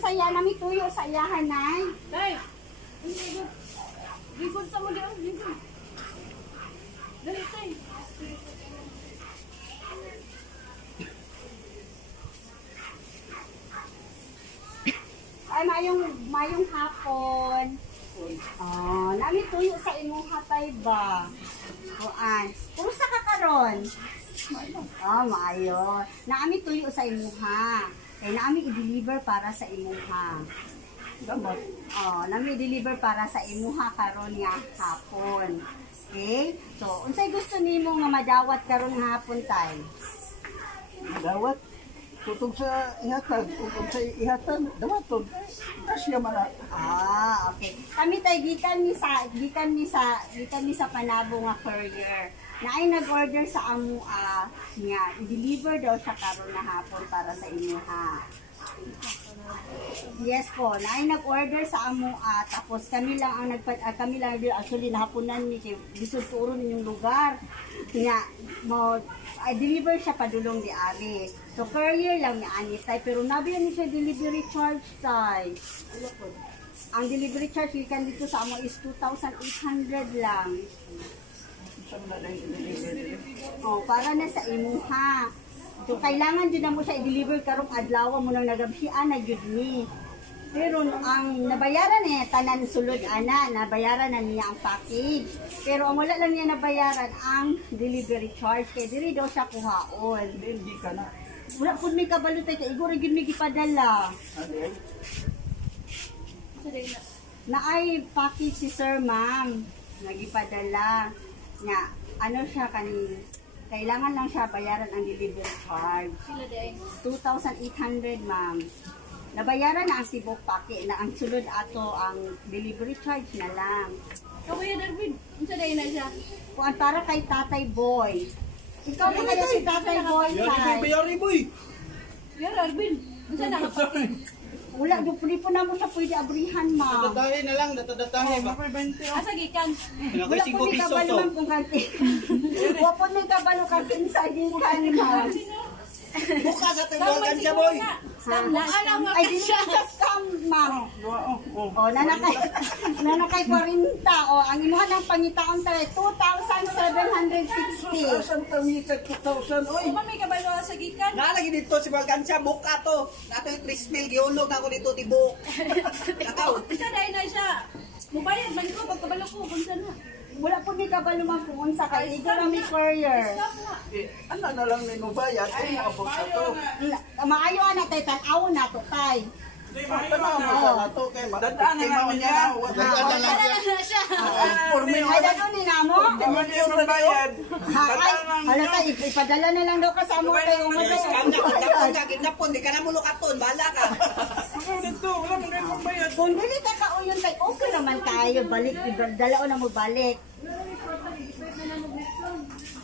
saya nami tuyo sa iyahan nay. Day. Libon sa mo diyan, libon. Dali tay. Ay mayong hapon. Oh, nami tuyo sa imong hatay ba? Kuan. Kumusta ka karon? Oh, maayo. Naami tuyo sa imuha. Kay naami i-deliver para sa imuha. Dapat. Oh, nami i-deliver para sa imuha karon nga hapon. Okay? So, unsay gusto nimo nga madawat karon hapon tay? Dawat. Tutog sa ihatag. Tutog sa ihatag. Dawatod. Kasya man na. Ah, okay. Kami tay gikan ni sa Panabo nga courier. Na ay nag-order sa amo nga i-deliver daw siya karon na hapon para sa inyo ha. Yes po, na ay nag-order sa amo tapos kami lang ang kami lang actually nahaponan ni bisod tuuro ninyong lugar. Nga mo deliver siya padulong di ari. So courier lang ni ani tay pero nabi ni siya delivery charge tay. Ang delivery charge ikan dito sa amo is 2,800 lang. Oh, para na sa imuha. So kailangan jud na mo siya i-deliver karong adlaw mo nang nagabhian na jud ni. Pero ang nabayaran niya tanan sulod ana, nabayaran na niya ang package. Pero ang wala lang niya nabayaran ang delivery charge kay diri daw siya kuhaon. Hindi ka na. Wala pud may kabalo tay kay igor gyud mi gipadala. Na ay package si sir ma'am nagipadala. Nga, ano siya kailangan lang siya bayaran ang delivery charge. Sila day. 2,800 ma'am. Nabayaran na ang tibok paki na ang sulod ato ang delivery charge na lang. Kawaya Darwin, unsa day na siya? Kuan para kay Tatay Boy. Ikaw na kaya si Tatay Boy tay. Bayari boy. Pero Darwin, unsa na ka? Wala, dupli po na mo siya pwede abrihan ma'am. Datadahin na lang, datadahin. Asa gikan? Wala po ni kabalo ma'am kung kanti. Wala po ni kabalo kanti sa gikan ma'am. Buka sa tunggalan siya boy. Scam na. Ay, di siya sa scam, ma'am. O, nanakay 40. O, ang imuha ng pangitaon tayo, 2,760. Asan kami ka 2,000 oy. May kabalo sa gikan. Nalagi dito si Balgansya, buka to. Nato yung 3 mil, giulog na ako dito, tibok. Nakaw. Unsa day na siya? Mubayad man ko pagkabalo ko unsa na? Wala po ni kabalo ma'am kung unsa kay ito na may courier. Ano na lang nino bayad? Ay, abot sa to. Maayo na tayo, tanaw na to tay. Tanaw mo sa nato kay dadaan na namin niya. Dadaan na lang siya. Ay, gano'n ni namo? Yung bayad. Ay, hala tayo, ipadala na lang daw ka sa amo tayo. Scam na, kidnapon, di ka na mulukaton, bahala ka. Kung dili ka kauyon tayo, okay naman tayo. Balik, dalao na mo balik.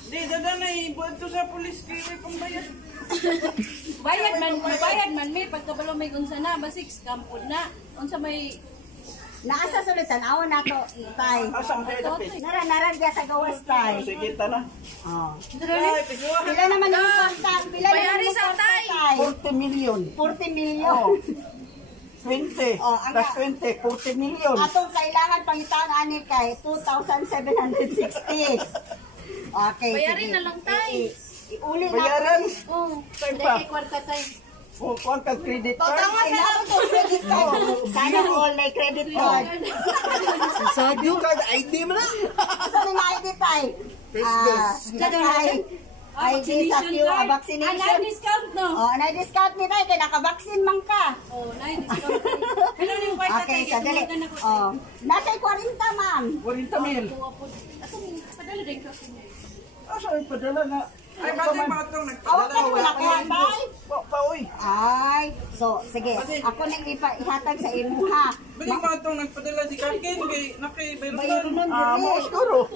Di, dadanay, buwan to sa polis kayo may pambayad. Bayad man may pagkabalo may unsa na basig scam pod na. Unsa may Naasa sulitan, awan na to, tay. Asang head up eh. Naradya sa gawas tay. Sige, tana. Oh. Ay, pigwa. Pila naman yung kontak? Pila naman yung kontak tay? 40 million. 40 million. 20. Oh, ang- Plus 20, 40 million. Atong kailangan pangitaan ani kay 2,760. Okay, Bayarin sige. na lang, tay. Iuli na. Bayaran. oh, per Pa. day kwarta tay. O, kuhan ka credit card. Kailangan to credit card. Sana all may credit card. Yung card ID mo na. Sa mga ID tay? ID sa Q, vaccination. Ana discount no. Oh, na-discount ni tay kay naka-vaccine man ka. Oh, na discount. Ano ni kwarta Okay, tay? sadali. Oh, nasa'y 40 ma'am. 40 mil. Ato padala din ka. Asa ay padala na. Ay, bakit ba itong Awak ka nagpadala? mo na kaya tay? Paoy. Ay, so sige. Ako nang ihatag sa imo ha. Bakit ba itong nagpadala si Kakin kay Bayaran nakay-bayron nun Mo, dili. siguro.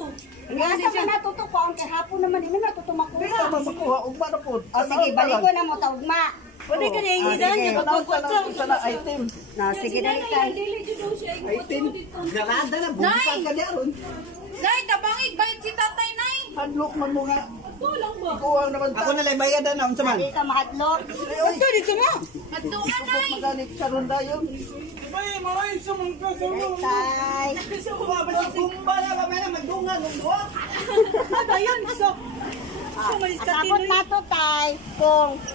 Nga sa natuto ko ang kahapon naman imo natutumakuha. Pila ba makuha? Ugma na po. O sige, balik ko na mo taugma. Pwede ka niya ihidan niya Sa na item. Na sige dali kay. Dili jud daw siya Item. Garada na, bubukan ka niya ron. Nay, tabangig bayad si tatay nay. Hadlok man mo nga. Tulong ba? Kuwang naman Ako na lang bayadan na unsa man. Hindi ka mahadlok. Ito dito mo. Adtungan Subok magalit karon dayon. Bay, maway sa mga kasama. Tay. Sumba na kami na magdungan ng duwa. Ano yun? So, Asabot na to, tay.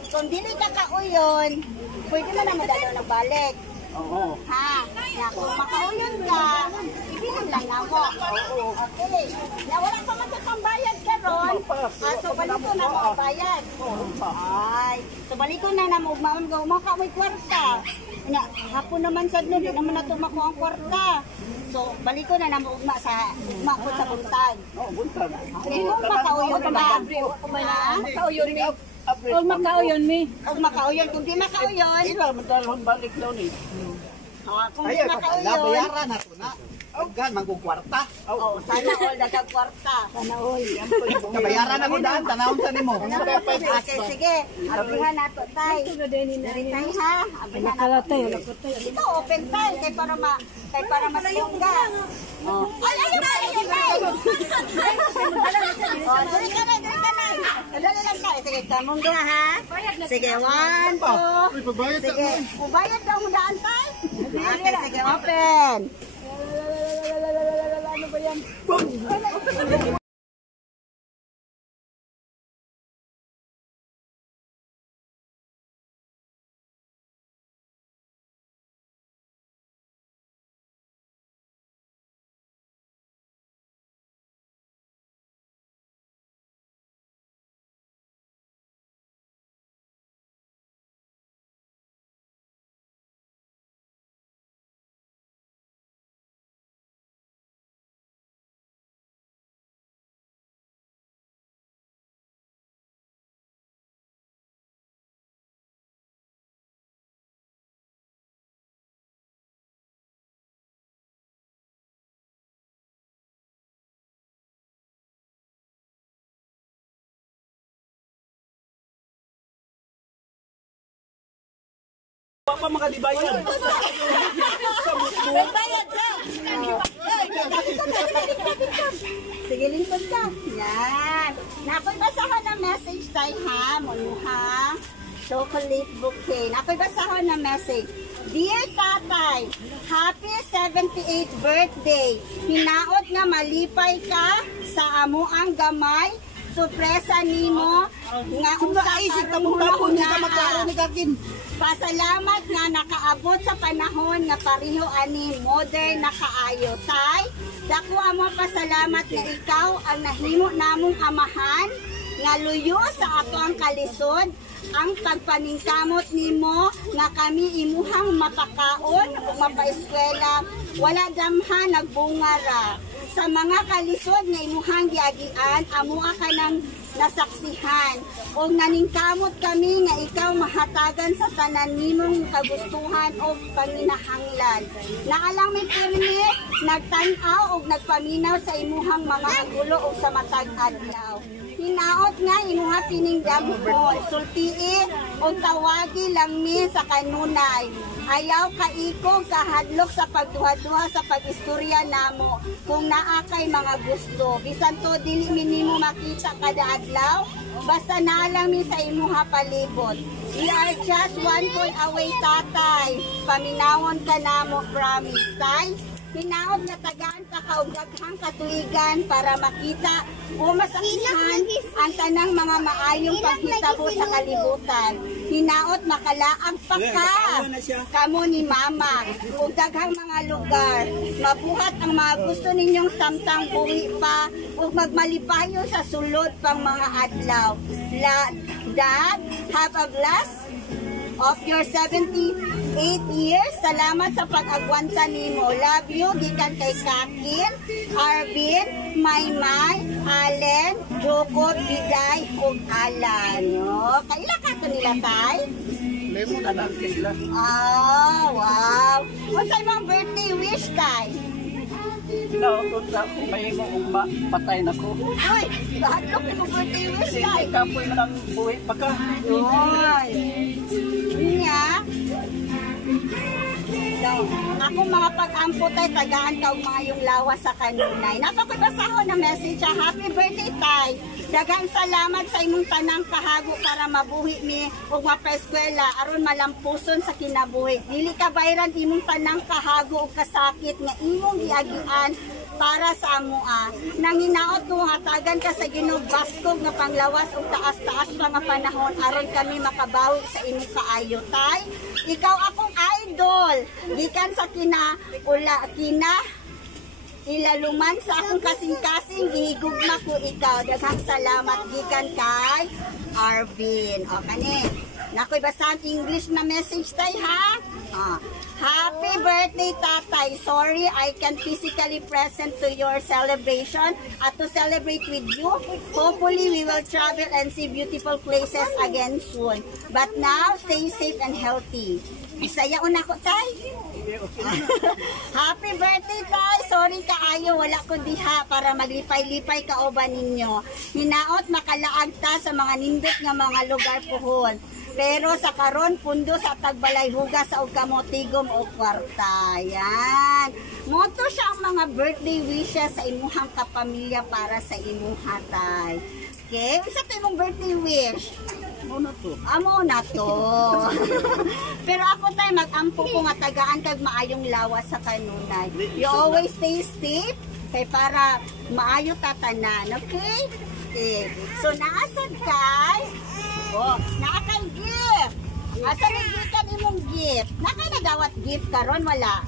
Kung dili ka kauyon, pwede na naman dalaw na balik. Oo. Ha? Na, kung makauyon ka, ibilang lang na mo. Oo. Okay. Na wala pa man itong bayad ka ron. So, balik ko na mo ang bayad. Ay. So, balik ko na mo. Maon ka, umaka mo'y kwarta. Na, hapon naman sa di naman na tumako ang kwarta. So, balik ko na mo ugma sa makot sa buntag. Oo, buntag. Okay, kung makauyon ka ba? Ha? makauyon mi. Average. Kung makauyon mi. Kung makauyon, kung di makauyon, Ila madalhon balik daw ni. kung di Ayo, makauyon, bayaran ako na. Gan magkukwarta. oh, sana all dagang kwarta. Sana all. Kabayaran ako daan tanawon sa nimo. Okay, sige. Abihan na to, tay. Dari tay ha. Abihan na to. Ito, open tay. Kay para mas longga. Oh. Ay, ay, ay, ay, ay. Oh, dali ka na. Dali lang tayo. Sige, kamong doon ha. Sige, 1, 2. Sige, ubayad daw mo daan tay. Okay, sige, open. Ano ba yan? Pa makadibayan. Bayad ka! Sige, lingkod ka. Yan. Nakoy basahan na message tayo ha. Munuha. Chocolate bouquet. Nakoy basahan na message. Dear Tatay, happy 78th birthday. Hinaot nga malipay ka sa amo ang gamay. Sorpresa nimo nga unsa karon nga. Pasalamat nga nakaabot sa panahon nga pareho ani modern na kaayo. Tay, dako amo pasalamat nga ikaw ang nahimo namong amahan nga luyo sa ato ang kalisod. Ang pagpaningkamot nimo nga kami imuhang mapakaon o mapaeskwela wala damha nagbunga ra. Sa mga kalisod nga imuhang giagian amua ka nang nasaksihan o naningkamot kami nga ikaw mahatagan sa tanan nimong kagustuhan o panginahanglan. Naalang may pirmi, nagtanaw o nagpaminaw sa imuhang mga agulo o sa matag adlaw. Hinaot nga imuha kining damhon, sultii o tawagi lang mi sa kanunay. Ayaw kaikog kahadlok sa pagduha-duha sa pag-istorya namo kung naakay mga gusto. Bisan to dili minimo makita kada adlaw, basta naalang mi sa imuha palibot. We are just one call away, Tatay. Paminawon ka namo, promise, Tay. Hinaot na tagaan ka kaugaghang katuigan para makita o masaksihan ang tanang mga maayong paghitabo sa kalibutan. Hinaot makalaag pa ka kamo ni Mama o daghang mga lugar. Mabuhat ang mga gusto ninyong samtang buwi pa o magmalipayo sa sulod pang mga adlaw. Dad, have a blast of your 78 years. Salamat sa pag-agwanta nimo. Love you gikan kay Kakin, Arvin, Maymay, Allen, Joko, Biday ug Alan. No, kaila ka to nila, Tay? Lemo na lang sila. Ah, wow. Unsay mong birthday wish, Tay? Nautod sa may mo patay na ko. Uy, kahadlok ni kong birthday wish, Kasi Tay. kapoy na lang buhi pa ka. Uy. Niya. Ako mga pag-ampo tay, tagaan ka mga yung lawas sa kanunay. Napakabasahon na message siya. Happy birthday tay. Daghang salamat sa imong tanang kahago para mabuhi mi ug mapaeskwela aron malampuson sa kinabuhi. Dili ka bayran imong tanang kahago ug kasakit nga imong giagian para sa amoa. Nanginaot ko hatagan ka sa Ginoo baskog nga panglawas ug taas-taas pa nga panahon aron kami makabawi sa imong kaayo tay. Ikaw akong idol. Gikan sa kina ilaluman sa akong kasing-kasing gihigugma ko ikaw. Daghang salamat gikan kay Arvin. O kani, nakoy basahan English na message tay ha. Happy birthday tatay. Sorry I can't physically present to your celebration at to celebrate with you. Hopefully we will travel and see beautiful places again soon. But now stay safe and healthy. Bisaya una ko tay. Happy birthday tay. Sorry kaayo wala ko diha para maglipay-lipay kaoban ninyo. Hinaot makalaag ta sa mga nindot nga mga lugar puhon. Pero sa karon pundo sa tagbalay hugas sa og kamotigom o kwarta. Yan. Moto siya ang mga birthday wishes sa imuhang kapamilya para sa imong hatay. Okay? Isa to imong birthday wish. Amo na to. Pero ako tay mag-ampo ko nga tagaan kag maayong lawas sa kanunay. You always stay safe kay para maayo tatanan, okay? Okay. So naasad kay nakakay gift. Asa na gikan imong gift? Nakay nagawat gift karon wala.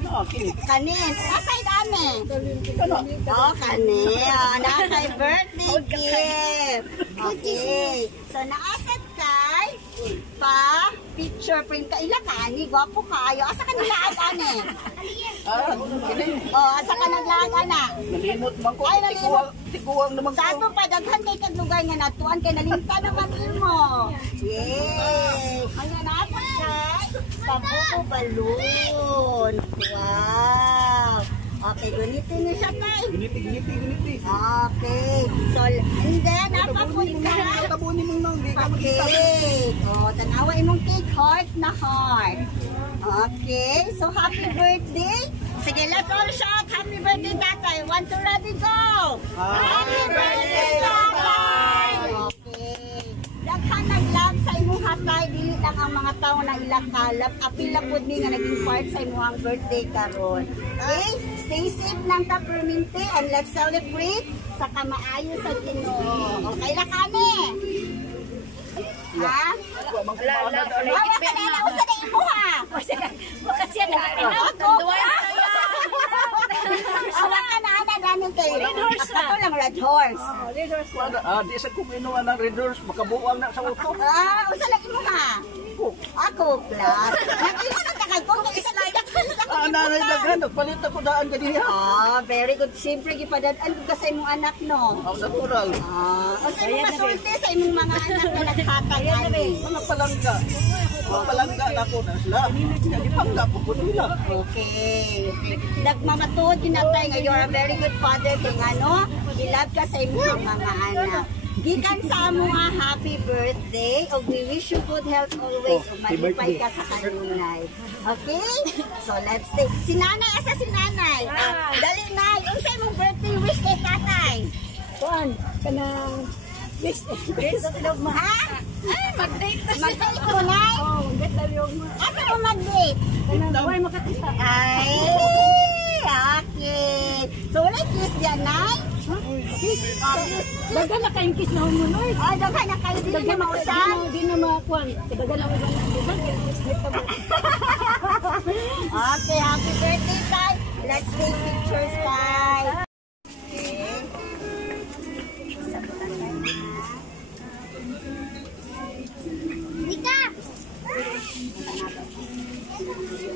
Okay. Kanin, aside ane. Oh, kanin. Nakay birthday gift. Okay. So naasad kay pa picture print ka ila kani gwapo kaayo. Asa ka naglaag ane? Asa ka naglaag ana? Nalimot man ko. Ay, nalimot. Tiguang naman ko. Sa ato pa daghan kay kag lugar nga natuan kay nalimta naman imo. Yay! Ano na pa kay pabuko balloon. Wow. Okay, gunitin niyo siya tay. Guniti. Okay. So, and then napapunta. Tabunin mo nang di ka makita. Okay. Tanawa imong cake heart na heart. Okay. So, happy birthday. Sige, let's all shout. Happy birthday, tatay. 1, 2, ready, go! Happy birthday, tatay! Okay. Daghan nag-love sa imong hatay. Dili lang ang mga tao na ilakalap. Apila pod mi nga naging part sa imong birthday karon. Okay? Stay safe lang ka, perminti, and let's celebrate sa kamaayo sa Ginoo. Okay la kani? Ha? Wala ka na usa na imo ha. Kasi na ako. Wala ka na ana ganin kay Red Horse na. Ako lang Red Horse. Di sa kuminuan ng Red Horse makabuang na sa utok. Usa lang imo ha. Ako class. Nakita na takay ko kung isa lang Nanay daghan nagpalit ako daan kaniya. Very good. Siyempre gipadadaan ko sa imong anak no. Natural. Sa imong masulti sa imong mga anak na naghatag ani. Mga palangga. Mga palangga na ko na sila. Ipangga ko po nila. Okay. Nagmamatuod kinatay nga you're a very good father kay ano. Ilab ka sa imong mga anak. Gikan sa amo nga happy birthday ug we wish you good health always ug malipay ka sa kanunay. Okay? So let's take si nanay asa si nanay. Dali nay, unsay imong birthday wish kay tatay? Kuan, kanang wish mo. Ha? Ay, mag-date na siya. Mag-date mo nay? Mag-date na yung Asa mo mag-date? kanang buhay makatita. Ay, okay. So wala kiss diyan nay? Kiss. Dagan na kayong kiss na humunod. Ay, daghan na kayo dili na mausan. Di na makuan. Dagan na ulan. Okay, happy birthday, Tay. Let's take pictures, Tay. Okay. Nika!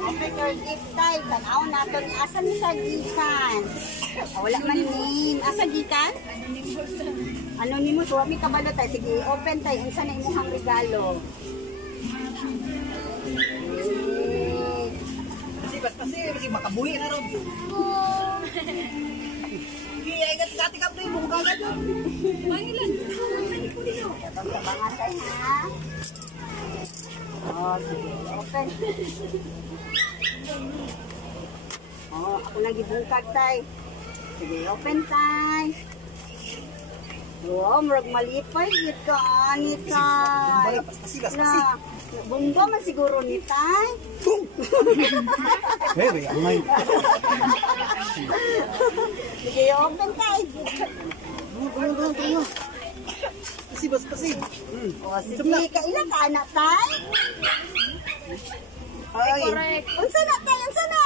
Open your gift, Tay. Tanaw nato ni asa ni sa gikan. Wala man nin. Asa gikan? Anonymous. Huwag mi kabalo, Tay. Sige, open, Tay. Unsa na imuhang regalo? Kasi makabuhi na ron. Iya, gati ka ito yung bukagan yun. Pangilan. Tabangan tayo, ha? Oh, sige. Open. Oh, ako nang gibungkag tay. Sige, open tay. Wow, murag malipay gid ka ani tay. Na, bumba man siguro ni tay. Very amay. Sige, open tay. Pasi. O, sige, kailan ka anak tay? Ay. Correct. Unsa na tay, unsa na?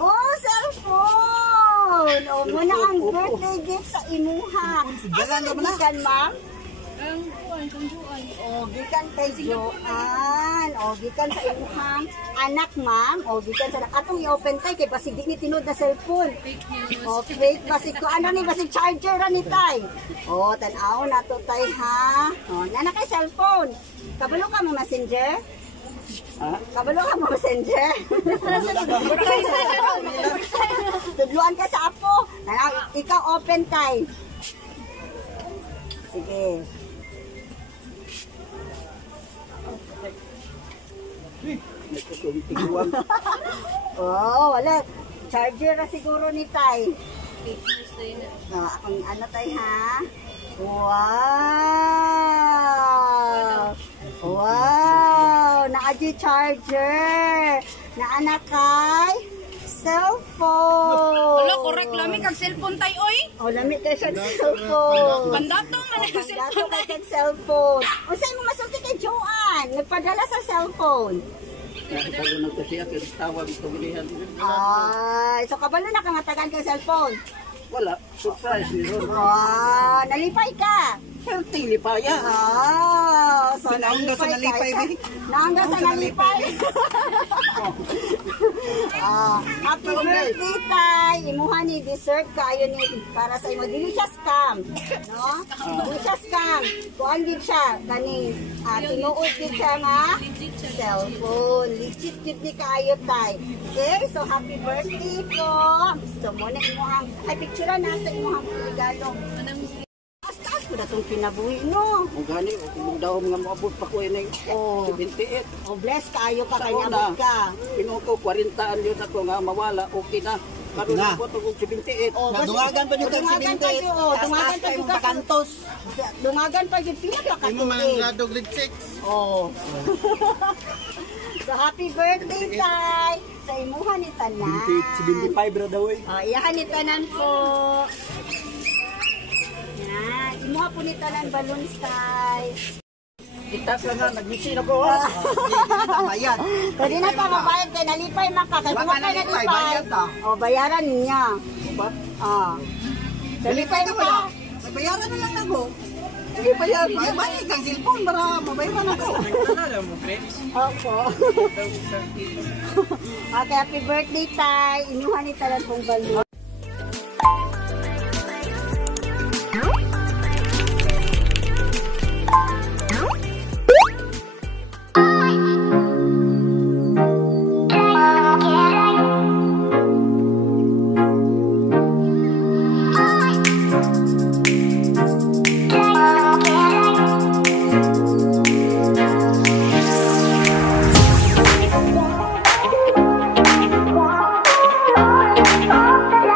Oh, cellphone. O, muna ang birthday gift sa imuha. Asa na gikan, ma'am? Ang kuwan, tunduan. O, gikan kay Joanne. O, gikan sa imuhang anak, ma'am. O, gikan sa atong i-open tay kay basig di ni tinod na cellphone. Fake news. O, fake basig ko ano ni basig charger ra ni tay. O, tan-aw na to tay ha. O, nana kay cellphone. Kabalo ka mo messenger? Ha? Kabalo ka mo messenger? Tudluan ka sa apo. Nana, ikaw open tay. Sige. Nagkasuwang. Oh, wala. Charger na siguro ni tay. Fake news na yun. Akong ano tay ha? Wow! Wow! Naadyo charger! Naanak kay cellphone! Wala, correct lami kag cellphone tay oy. Oh, lamit kayo siya cellphone! Pandato man yung Dato cellphone ka tay. kay cellphone! Unsay mo masulti kay Joanne? Nagpadala sa cellphone. Nakitalo na kasi ako. Tawag ito bilihan. Ay, so kabalo na kangatagan kay cellphone. Wala. Surprise ni Ron. Nalipay ka. Healthy lipaya. So Naungga sa nalipay, ka. be. Naungga sa nalipay. Happy birthday, tay. Imuha ni dessert kayo ni para sa imo. Dili siya scam. No? Dili siya scam. Kuan gid siya. Kaning tinuod gid siya nga cellphone. Legit gid ni kayo, tay. Okay? So, happy birthday po. So, muna imuhang, ay, picture na sa imuhang regalo. Taas ko na itong kinabuhi, no? Ang gani, kung daw mga maabot pa ko yun Oh. 78. Oh, bless kayo ka, Sa kanya una, ka. pinuha ko 40 yun ako nga mawala, okay na. Karoon Na. ako itong 78. Oh, Dungagan pa yung kag dungagan pa yun, oh, dungagan pa yung bakantos. Dungagan pa yung pinaka-katuloy. grade 6. Oh. So, happy birthday, tay. Sa imuha ni Tanan. 75 ra daw eh. Oh, iyahan ni Tanan po. Yan. Imuha po ni Tanan balloons, tay. Kita ka nga, nag-machine ako. Bayad. Pwede na pa mabayad kay nalipay maka. Kaya Wala kung ka nalipay, bayad ta. O, bayaran niya. Ba? Nalipay ka ka. wala. Bayaran na lang ako. Sige, bayad. Bayad kang cellphone para mabayaran ako. Opo. Okay, happy birthday, tay. Inuha ni Talan pong balon. Bye.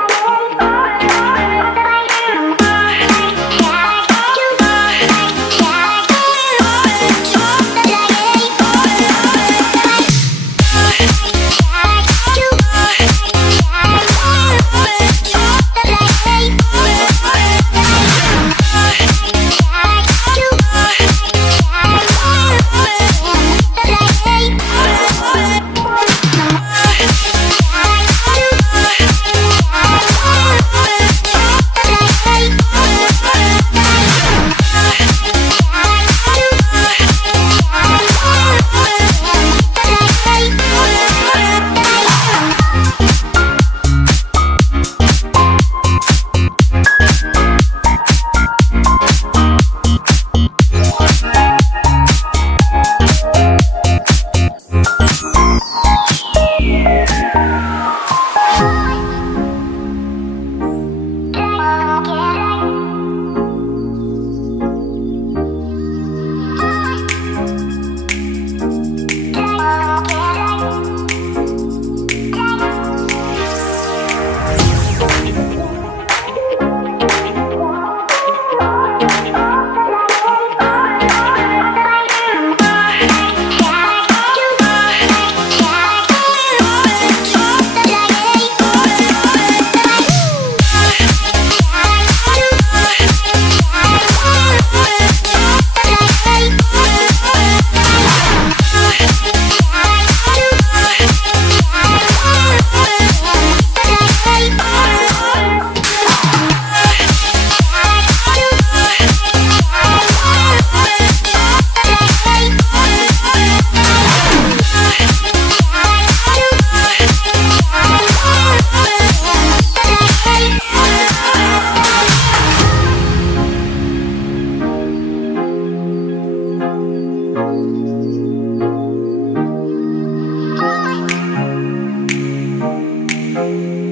Amen.